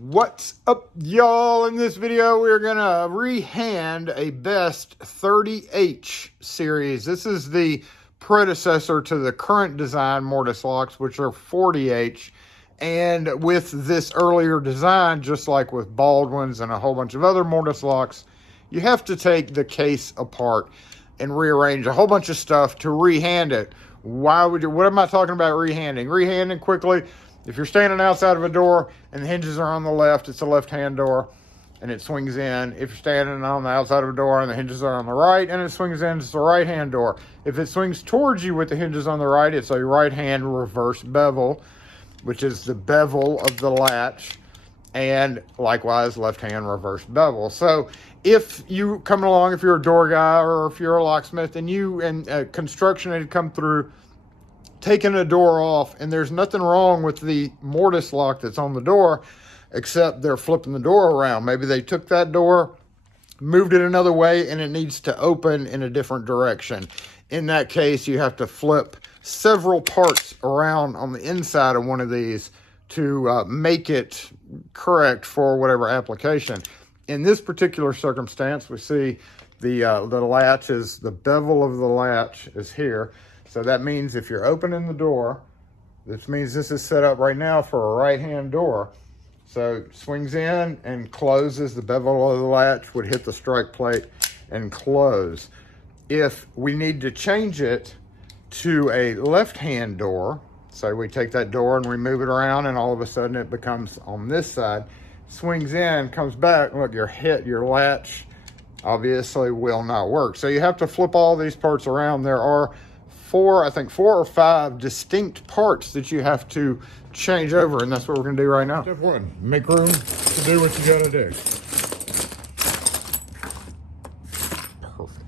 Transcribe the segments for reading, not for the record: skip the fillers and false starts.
What's up, y'all? In this video, we're gonna rehand a Best 30H series. This is the predecessor to the current design Mortise locks, which are 40H. And with this earlier design, just like with Baldwin's and a whole bunch of other Mortise locks, you have to take the case apart and rearrange a whole bunch of stuff to rehand it. Why would you? What am I talking about rehanding? Rehanding quickly. If you're standing outside of a door and the hinges are on the left, it's a left-hand door and it swings in. If you're standing on the outside of a door and the hinges are on the right and it swings in, it's a right-hand door. If it swings towards you with the hinges on the right, it's a right-hand reverse bevel, which is the bevel of the latch, and likewise left-hand reverse bevel. So if you come along, if you're a door guy or if you're a locksmith and construction had come through taking a door off, and there's nothing wrong with the Mortise lock that's on the door, except they're flipping the door around. Maybe they took that door, moved it another way, and it needs to open in a different direction. In that case, you have to flip several parts around on the inside of one of these to make it correct for whatever application. In this particular circumstance, we see the latch is, the bevel of the latch is here. So that means if you're opening the door, this means this is set up right now for a right-hand door. So it swings in and closes. The bevel of the latch would hit the strike plate and close. If we need to change it to a left-hand door, so we take that door and we move it around and all of a sudden it becomes on this side, swings in, comes back, look, your latch obviously will not work. So you have to flip all these parts around. There are four or five distinct parts that you have to change over, and that's what we're gonna do right now. Step one, make room to do what you gotta do. Perfect.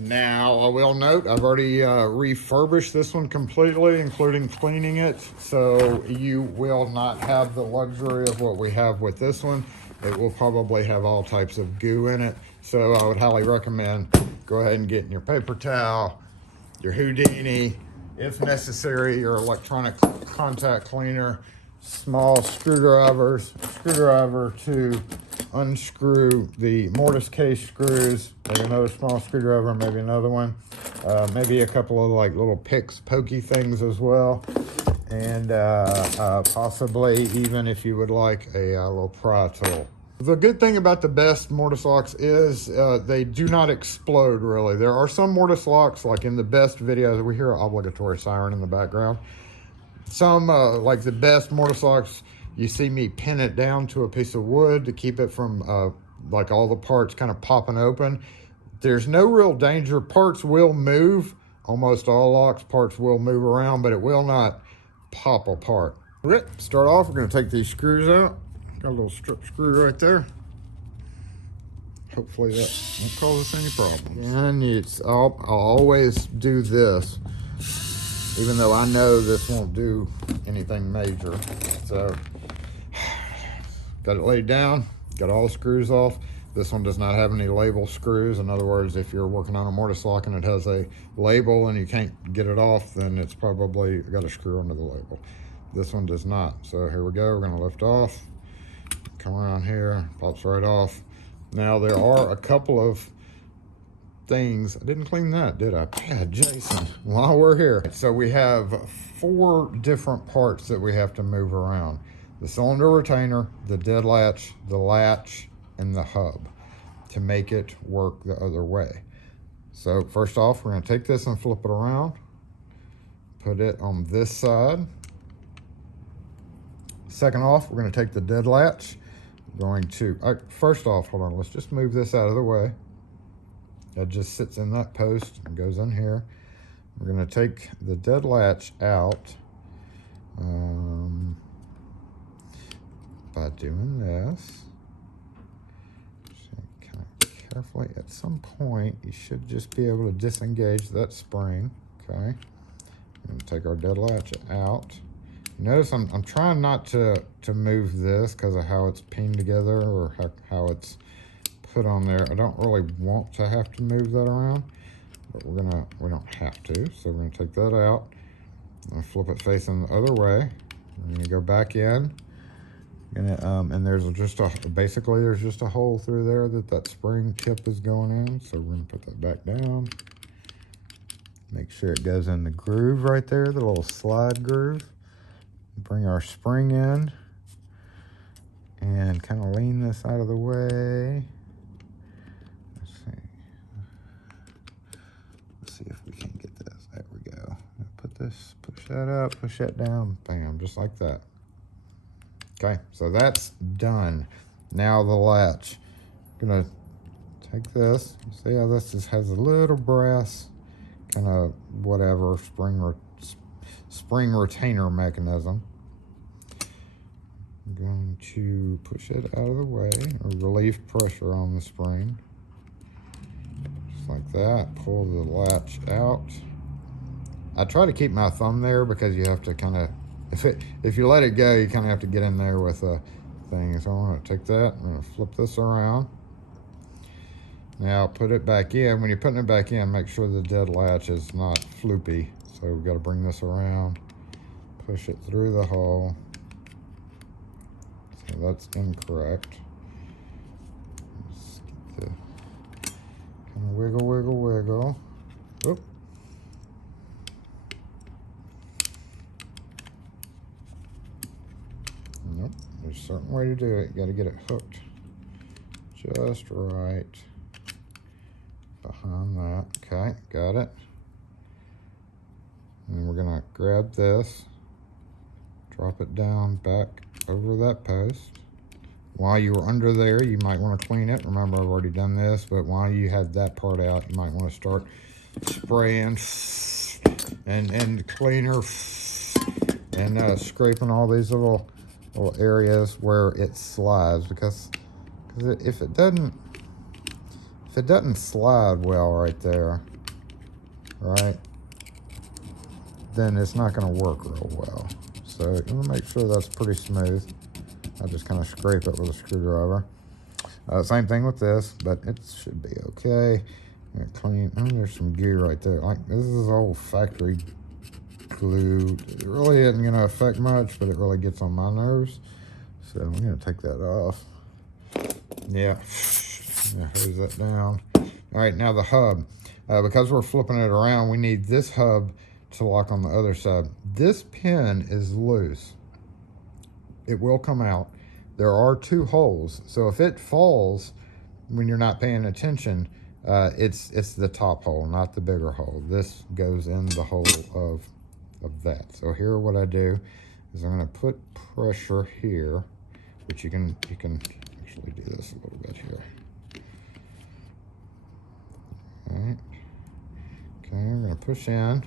Now, I will note, I've already refurbished this one completely, including cleaning it, so you will not have the luxury of what we have with this one. It will probably have all types of goo in it, so I would highly recommend go ahead and get your paper towel, your Houdini, if necessary, your electronic contact cleaner, small screwdriver to unscrew the Mortise case screws, maybe another small screwdriver, maybe another one, maybe a couple of like little picks, pokey things as well, and possibly even if you would like a little pry tool. The good thing about the Best Mortise locks is they do not explode, really. There are some Mortise locks, like in the Best videos, we hear an obligatory siren in the background. Some, like the Best Mortise locks, you see me pin it down to a piece of wood to keep it from, like all the parts kind of popping open. There's no real danger. Parts will move. Almost all locks, parts will move around, but it will not pop apart. Okay, start off, we're going to take these screws out. Got a little strip screw right there. Hopefully that won't cause us any problems. And I'll always do this, even though I know this won't do anything major. So, got it laid down, got all the screws off. This one does not have any label screws. In other words, if you're working on a Mortise lock and it has a label and you can't get it off, then it's probably got a screw under the label. This one does not. So here we go, we're gonna lift off. Come around here, pops right off. Now there are a couple of things. I didn't clean that, did I? Yeah, Jason, while we're here. So we have 4 different parts that we have to move around. The cylinder retainer, the dead latch, the latch, and the hub to make it work the other way. So first off, we're gonna take this and flip it around. Put it on this side. Second off, we're gonna take the dead latch. Going to, first off, hold on, let's just move this out of the way. That just sits in that post and goes in here. We're gonna take the dead latch out by doing this. So kind of carefully, at some point, you should just be able to disengage that spring, okay? We're gonna take our dead latch out. Notice I'm trying not to move this because of how it's pinned together or how it's put on there. I don't really want to have to move that around, but we don't have to. So we're gonna take that out and flip it facing the other way. We're gonna go back in, And there's just basically there's just a hole through there that spring tip is going in. So we're gonna put that back down. Make sure it goes in the groove right there, the little slide groove. Bring our spring in and kind of lean this out of the way. Let's see if we can get this. There we go. Put this, push that up, push that down, bam, just like that. Okay, so that's done. Now the latch. I'm gonna take this. See how this has a little brass kind of whatever spring retainer mechanism. I'm going to push it out of the way or relieve pressure on the spring. Just like that. Pull the latch out. I try to keep my thumb there because you have to kind of, if you let it go, you kind of have to get in there with a thing. So I'm going to take that, I'm going to flip this around. Now put it back in. When you're putting it back in, make sure the dead latch is not floopy. So we've got to bring this around, push it through the hole. So that's incorrect. Let's get the kind of wiggle, wiggle, wiggle. Oop. Nope, there's a certain way to do it. You got to get it hooked just right behind that. Okay, got it. And we're gonna grab this, drop it down back over that post. While you were under there, you might want to clean it. Remember, I've already done this, but while you had that part out, you might want to start spraying and cleaner and scraping all these little areas where it slides, because if it doesn't slide well right there, right, then it's not going to work real well. So you want to make sure that's pretty smooth. I just kind of scrape it with a screwdriver. Same thing with this, but it should be okay. Clean. Oh, there's some gear right there. Like, this is old factory glue. It really isn't going to affect much, but it really gets on my nerves. So I'm going to take that off. Yeah, hose that down. All right, now the hub. Because we're flipping it around, we need this hub to lock on the other side. This pin is loose. It will come out. There are 2 holes, so if it falls when you're not paying attention, it's the top hole, not the bigger hole. This goes in the hole of that. So here, what I do is I'm going to put pressure here, which you can actually do this a little bit here. All right. Okay, I'm going to push in.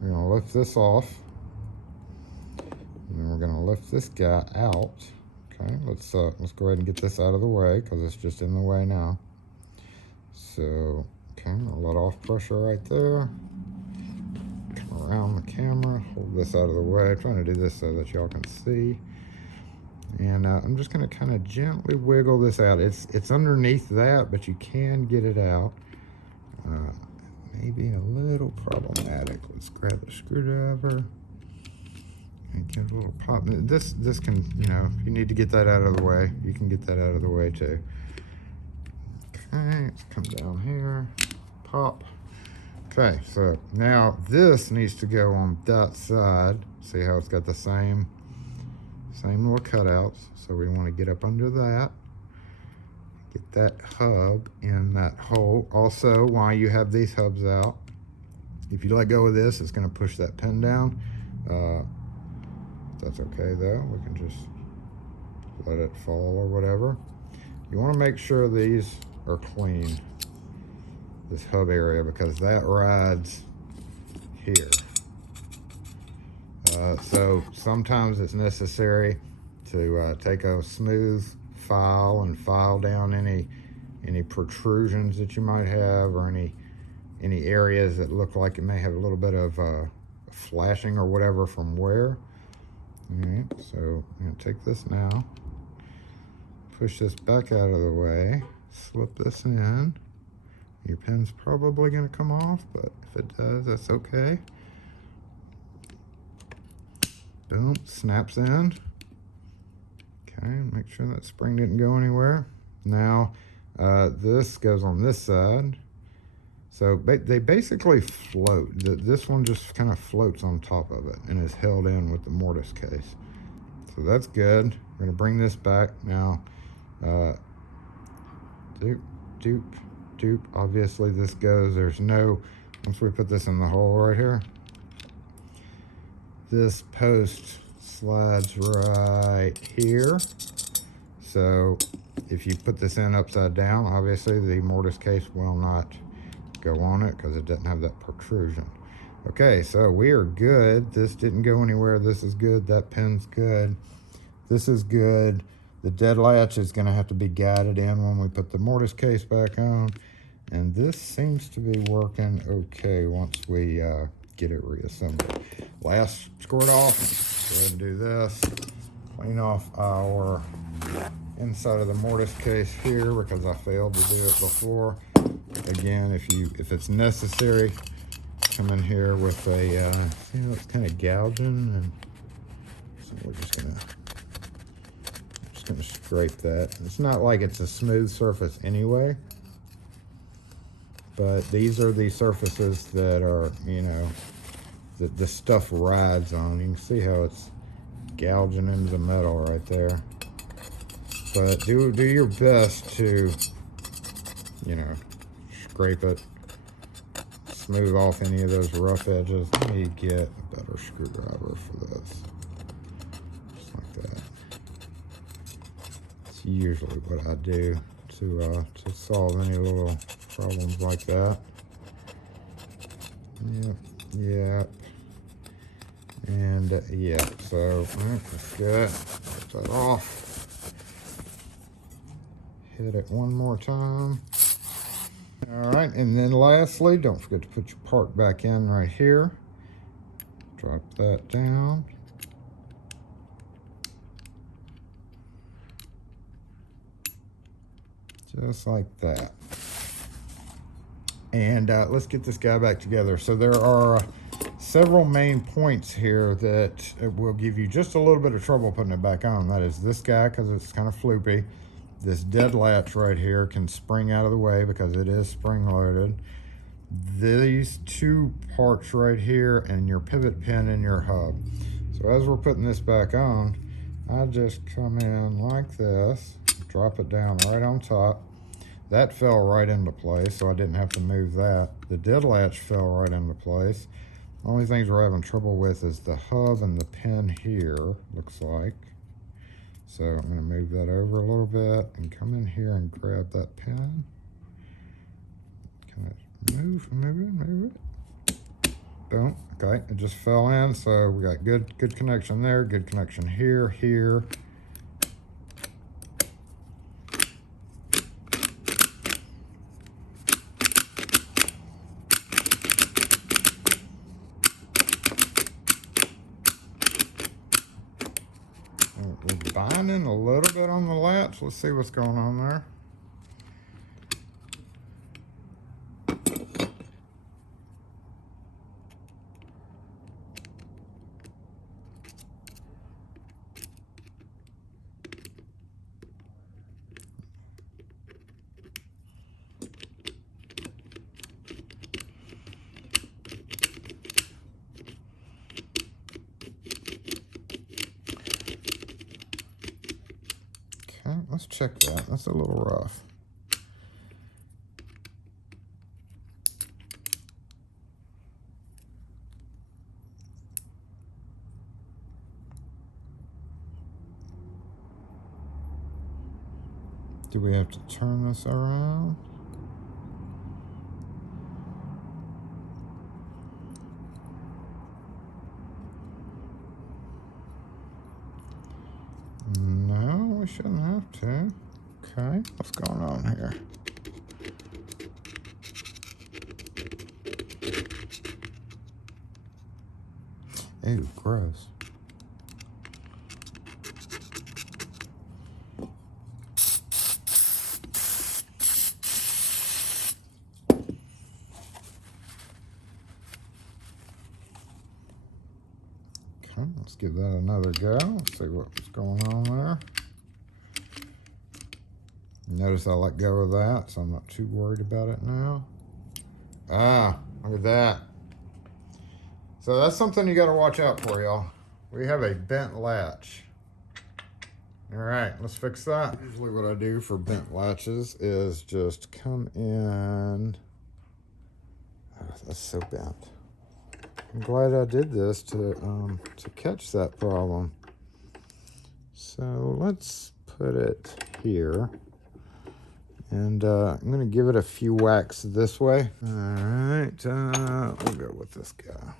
We're going to lift this off. And then we're going to lift this guy out. Okay, let's go ahead and get this out of the way because it's just in the way now. So, okay, I'll let off pressure right there. Come around the camera, hold this out of the way. I'm trying to do this so that y'all can see. And I'm just going to kind of gently wiggle this out. It's underneath that, but you can get it out. Maybe a little problematic. Let's grab the screwdriver and give it a little pop. This can, you know, if you need to get that out of the way, you can get that out of the way too. Okay, let's come down here, pop. Okay, so now this needs to go on that side. See how it's got the same little cutouts. So we want to get up under that. Get that hub in that hole. Also, while you have these hubs out, if you let go of this, it's going to push that pin down. That's okay though. We can just let it fall or whatever. You want to make sure these are clean, this hub area, because that rides here. So sometimes it's necessary to take a smooth file and file down any protrusions that you might have, or any areas that look like it may have a little bit of flashing or whatever from wear. All right, so I'm going to take this now, push this back out of the way, slip this in. Your pin's probably going to come off, but if it does, that's okay. Boom, snaps in. make sure that spring didn't go anywhere. Now, this goes on this side. So they basically float. This one just kind of floats on top of it and is held in with the mortise case. So that's good. We're gonna bring this back now. Doop, doop, doop. Obviously this goes, there's no, once we put this in the hole right here, this post slides right here. So if you put this in upside down, obviously the mortise case will not go on it because it doesn't have that protrusion. Okay, so we are good. This didn't go anywhere. This is good. That pin's good. This is good. The dead latch is going to have to be guided in when we put the mortise case back on. And this seems to be working okay once we get it reassembled. Last squirt off. Go ahead and do this. Clean off our inside of the mortise case here because I failed to do it before. Again, if it's necessary, come in here with a see how it's kind of gouging, and so we're just gonna scrape that. It's not like it's a smooth surface anyway, but these are the surfaces that are, you know, that the stuff rides on. You can see how it's gouging into the metal right there. But do your best to, you know, scrape it, smooth off any of those rough edges. Let me get a better screwdriver for this. Just like that. It's usually what I do to solve any little problems like that. Yep, yep. And yeah, so that's good. Put that off. Hit it one more time. All right, and then lastly, don't forget to put your part back in right here. Drop that down. Just like that. And let's get this guy back together. So there are several main points here that will give you just a little bit of trouble putting it back on. That is this guy, because it's kind of floopy. This dead latch right here can spring out of the way because it is spring loaded. These two parts right here and your pivot pin in your hub. So as we're putting this back on, I just come in like this, drop it down right on top. That fell right into place, so I didn't have to move that. The dead latch fell right into place. The only things we're having trouble with is the hub and the pin here, looks like. So I'm going to move that over a little bit and come in here and grab that pin. Kind of move it. Boom. Okay, it just fell in. So we got good connection there, good connection here. We're binding a little bit on the latch. Let's see what's going on there. Okay, let's check that. That's a little rough. Do we have to turn this around? No, we shouldn't have to. Okay, what's going on here? Ew, gross. Okay, let's give that another go. Let's see what's going on there. Notice I let go of that, so I'm not too worried about it now. Ah, look at that. So that's something you got to watch out for, y'all. We have a bent latch. All right, let's fix that. Usually what I do for bent latches is just come in. Oh, that's so bent. I'm glad I did this to catch that problem. So let's put it here. And I'm going to give it a few whacks this way. All right, we'll go with this guy.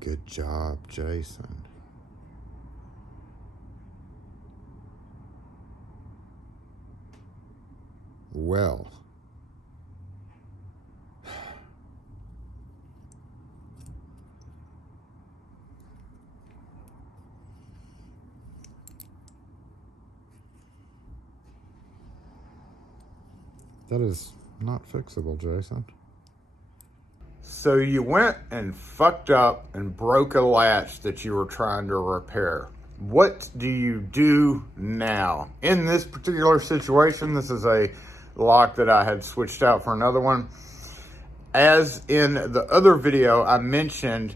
Good job, Jason. Well. That is not fixable, Jason. So you went and fucked up and broke a latch that you were trying to repair. What do you do now? In this particular situation, this is a lock that I had switched out for another one. As in the other video, I mentioned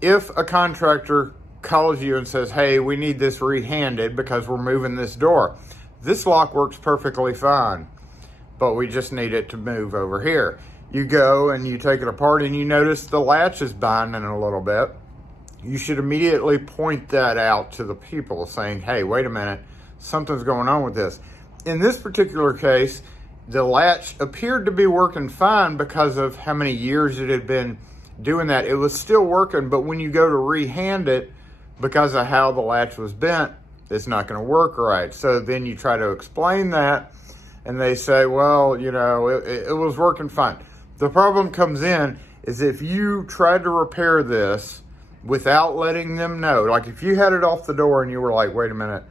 if a contractor calls you and says, hey, we need this rehanded because we're moving this door. This lock works perfectly fine, but we just need it to move over here. You go and you take it apart and you notice the latch is binding a little bit. You should immediately point that out to the people saying, hey, wait a minute, something's going on with this. In this particular case, the latch appeared to be working fine because of how many years it had been doing that. It was still working, but when you go to rehand it, because of how the latch was bent, it's not going to work right. So then you try to explain that, and they say, well, you know, it was working fine. The problem comes in is if you tried to repair this without letting them know, like if you had it off the door and you were like, wait a minute,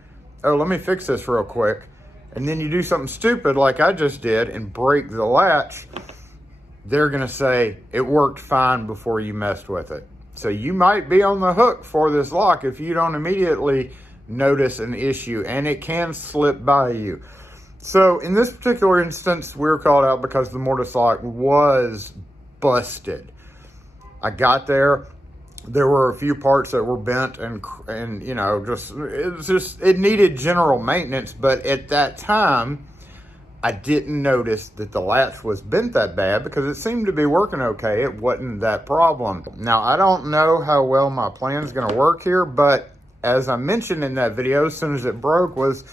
oh, let me fix this real quick, and then you do something stupid like I just did and break the latch, they're going to say it worked fine before you messed with it. So you might be on the hook for this lock if you don't immediately notice an issue, and it can slip by you. So in this particular instance, we were called out because the Mortise lock was busted. I got there. There were a few parts that were bent and you know, it needed general maintenance. But at that time, I didn't notice that the latch was bent that bad because it seemed to be working okay. It wasn't that problem. Now, I don't know how well my plan's going to work here, but as I mentioned in that video, as soon as it broke was,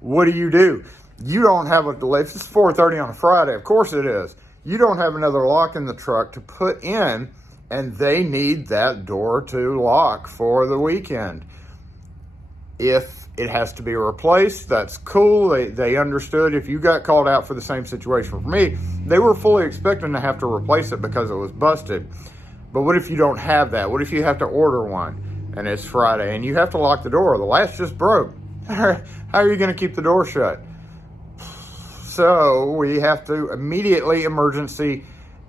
what do? You don't have a delay. It's 4:30 on a Friday. Of course it is. You don't have another lock in the truck to put in, and they need that door to lock for the weekend. If it has to be replaced, that's cool. They understood. If you got called out for the same situation for me, they were fully expecting to have to replace it because it was busted. But what if you don't have that? What if you have to order one and it's Friday and you have to lock the door? The latch just broke. How are you going to keep the door shut? So we have to immediately emergency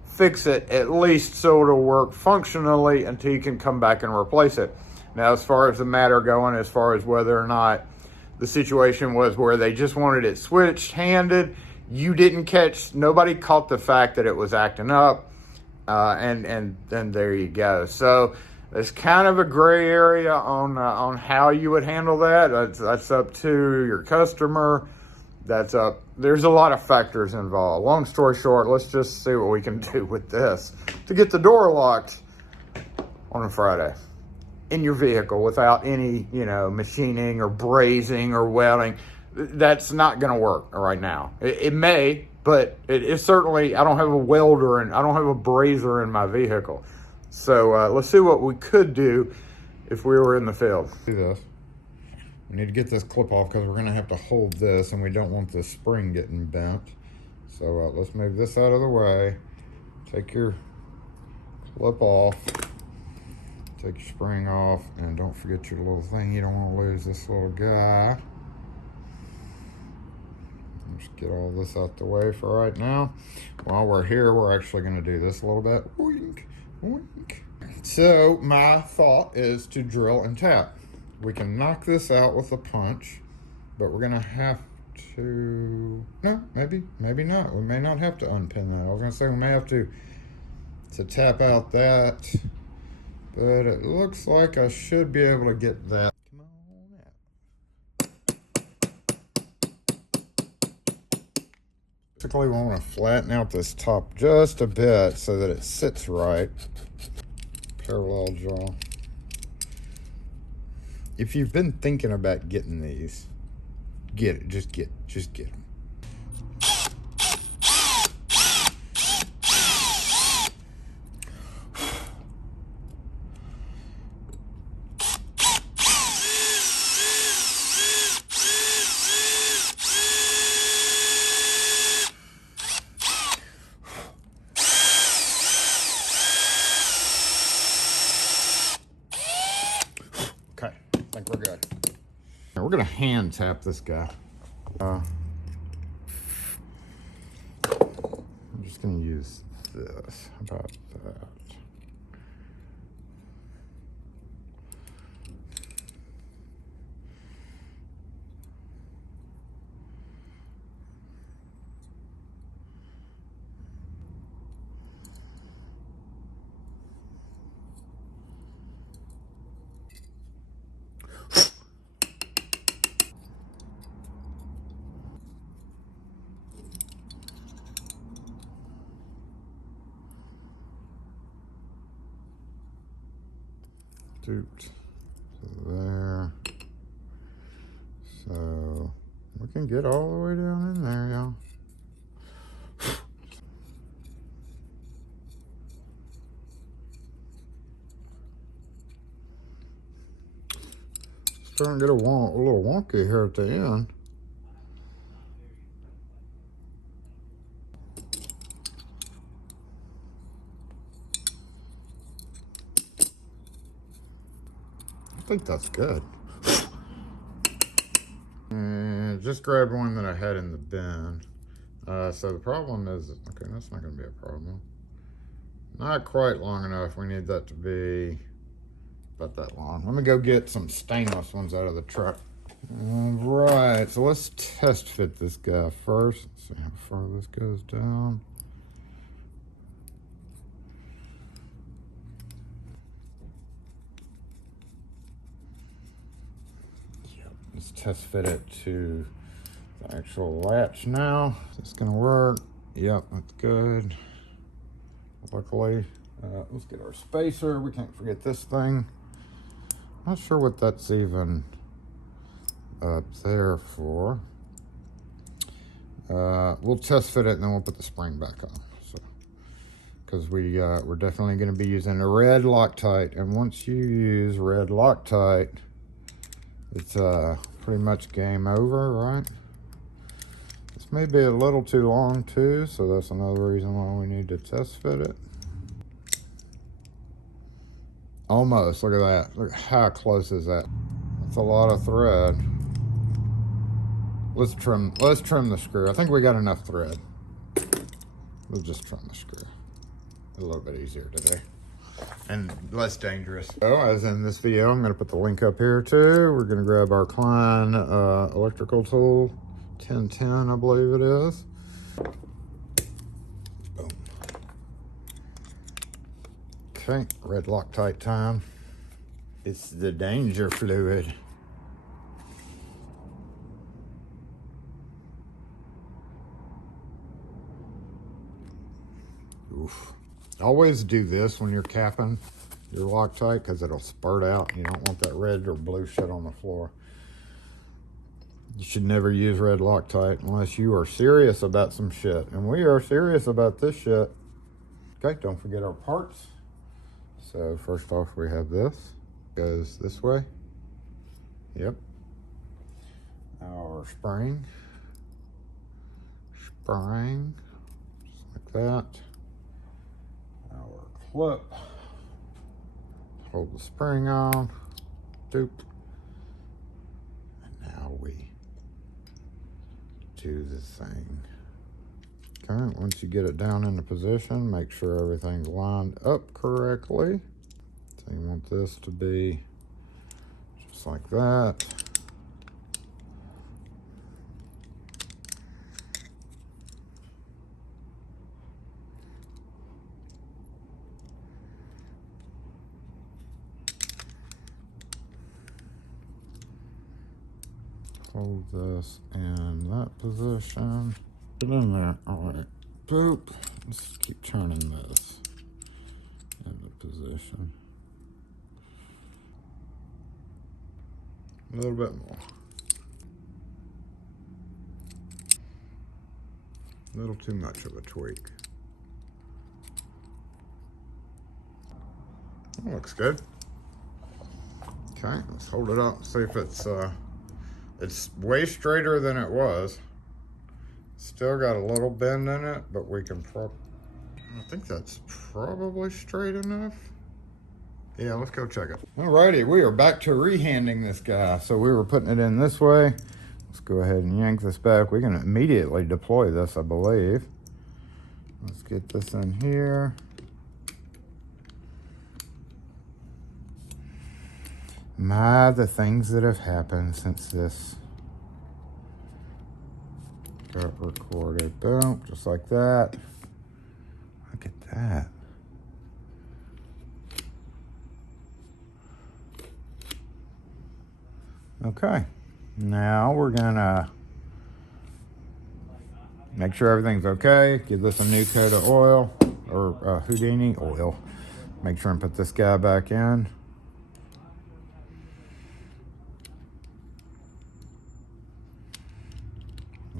fix it, at least so it'll work functionally until you can come back and replace it. Now, as far as the matter going, as far as whether or not the situation was where they just wanted it switched, handed, nobody caught the fact that it was acting up, and then there you go. So there's kind of a gray area on how you would handle that. That's up to your customer. There's a lot of factors involved. Long story short, let's just see what we can do with this to get the door locked on a Friday in your vehicle without any, machining or brazing or welding. That's not going to work right now. It may, but it's certainly, I don't have a welder and I don't have a brazier in my vehicle. So let's see what we could do if we were in the field. Do this. We need to get this clip off because we're going to have to hold this, and we don't want the spring getting bent. So let's move this out of the way. Take your clip off. Take your spring off, and don't forget your little thing. You don't want to lose this little guy. Just get all this out the way for right now. While we're here, we're actually going to do this a little bit. Oink, oink. So my thought is to drill and tap. We can knock this out with a punch, but we're going to have to, no, maybe not. We may not have to unpin that. I was going to say we may have to tap out that, but it looks like I should be able to get that. Come on out. Basically, we want to flatten out this top just a bit so that it sits right. Parallel draw. If you've been thinking about getting these, get it. Just get them. Okay, I think we're good. Now we're gonna hand tap this guy. I'm just gonna use this. How about that? Duped to there. So we can get all the way down in there, y'all. Starting to get a little wonky here at the end. I think that's good. And just grabbed one that I had in the bin. So the problem is, okay, that's not going to be a problem. Not quite long enough. We need that to be about that long. Let me go get some stainless ones out of the truck. All right, so let's test fit this guy first. Let's see how far this goes down. Let's test fit it to the actual latch now. Is this gonna work? Yep, that's good. Luckily, let's get our spacer. We can't forget this thing. Not sure what that's even up there for. We'll test fit it and then we'll put the spring back on. So, because we're definitely going to be using a red Loctite, and once you use red Loctite, it's pretty much game over, right? This may be a little too long too, so that's another reason why we need to test fit it. Almost, look at that. Look, how close is that? That's a lot of thread. Let's trim the screw. I think we got enough thread. We'll just trim the screw. A little bit easier today and less dangerous. So as in this video, I'm gonna put the link up here too. We're gonna grab our Klein electrical tool, 1010, I believe it is. Boom. Okay, red Loctite time. It's the danger fluid. Oof. Always do this when you're capping your Loctite because it'll spurt out. You don't want that red or blue shit on the floor. You should never use red Loctite unless you are serious about some shit. And we are serious about this shit. Okay, don't forget our parts. So first off, we have this. Goes this way. Yep. Our spring. Spring. Just like that. Our clip. Hold the spring on. Doop. And now we to the thing. Okay, once you get it down into position, make sure everything's lined up correctly. So you want this to be just like that. Hold this in that position. Put it in there. All right. Boop. Let's keep turning this into position. A little bit more. A little too much of a tweak. That looks good. Okay, let's hold it up and see if it's way straighter than it was. Still got a little bend in it, but we can I think that's probably straight enough. Yeah, let's go check it. Alrighty, we are back to rehanding this guy. So we were putting it in this way. Let's go ahead and yank this back. We can immediately deploy this, I believe. Let's get this in here. My, the things that have happened since this got recorded. Boom, just like that. Look at that. Okay, now we're gonna make sure everything's okay. Give this a new coat of oil, or Houdini oil. Make sure and put this guy back in.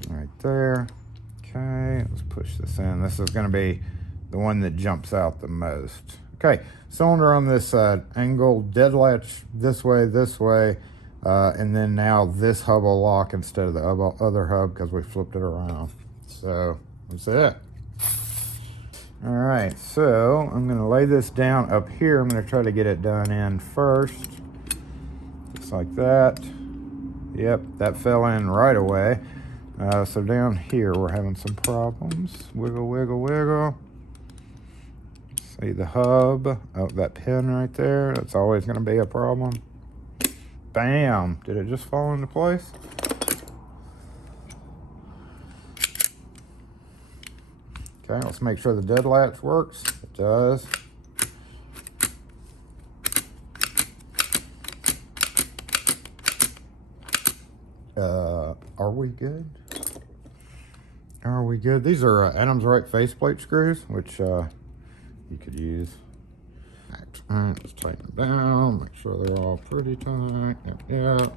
Right there. Okay, let's push this in. This is going to be the one that jumps out the most. Okay, cylinder on this side, angle, dead latch this way, and then now this hub will lock instead of the other hub because we flipped it around. So that's it. All right, so I'm going to lay this down up here. I'm going to try to get it done in first, just like that. Yep, that fell in right away. So down here, we're having some problems. Wiggle, wiggle, wiggle. See the hub, oh, that pin right there, that's always gonna be a problem. Bam, did it just fall into place? Okay, let's make sure the dead latch works. It does. Are we good? Are we good? These are Adams Wright faceplate screws, which you could use. All right, let's tighten them down, make sure they're all pretty tight. Yep.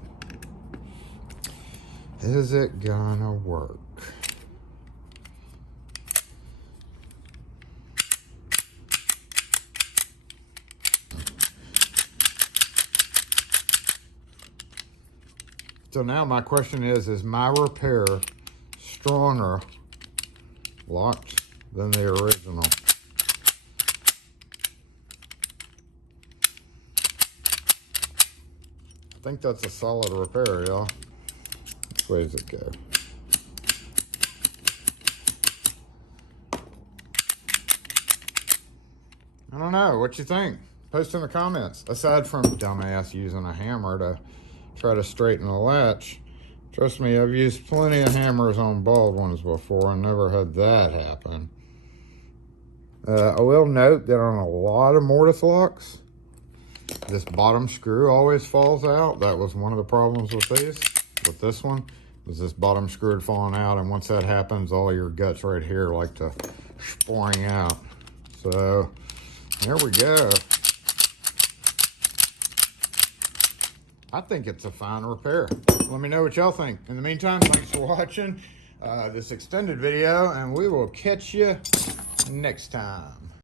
Is it gonna work? So now my question is my repair stronger locked than the original? I think that's a solid repair, y'all. Which way does it go? I don't know, what you think? Post in the comments. Aside from dumbass using a hammer to try to straighten the latch, trust me, I've used plenty of hammers on bald ones before and never had that happen. I will note that on a lot of mortise locks, this bottom screw always falls out. That was one of the problems with these. With this one, was this bottom screw had fallen out, and once that happens, all your guts right here like to spring out. So, there we go. I think it's a fine repair. Let me know what y'all think. In the meantime, thanks for watching this extended video, and we will catch you next time.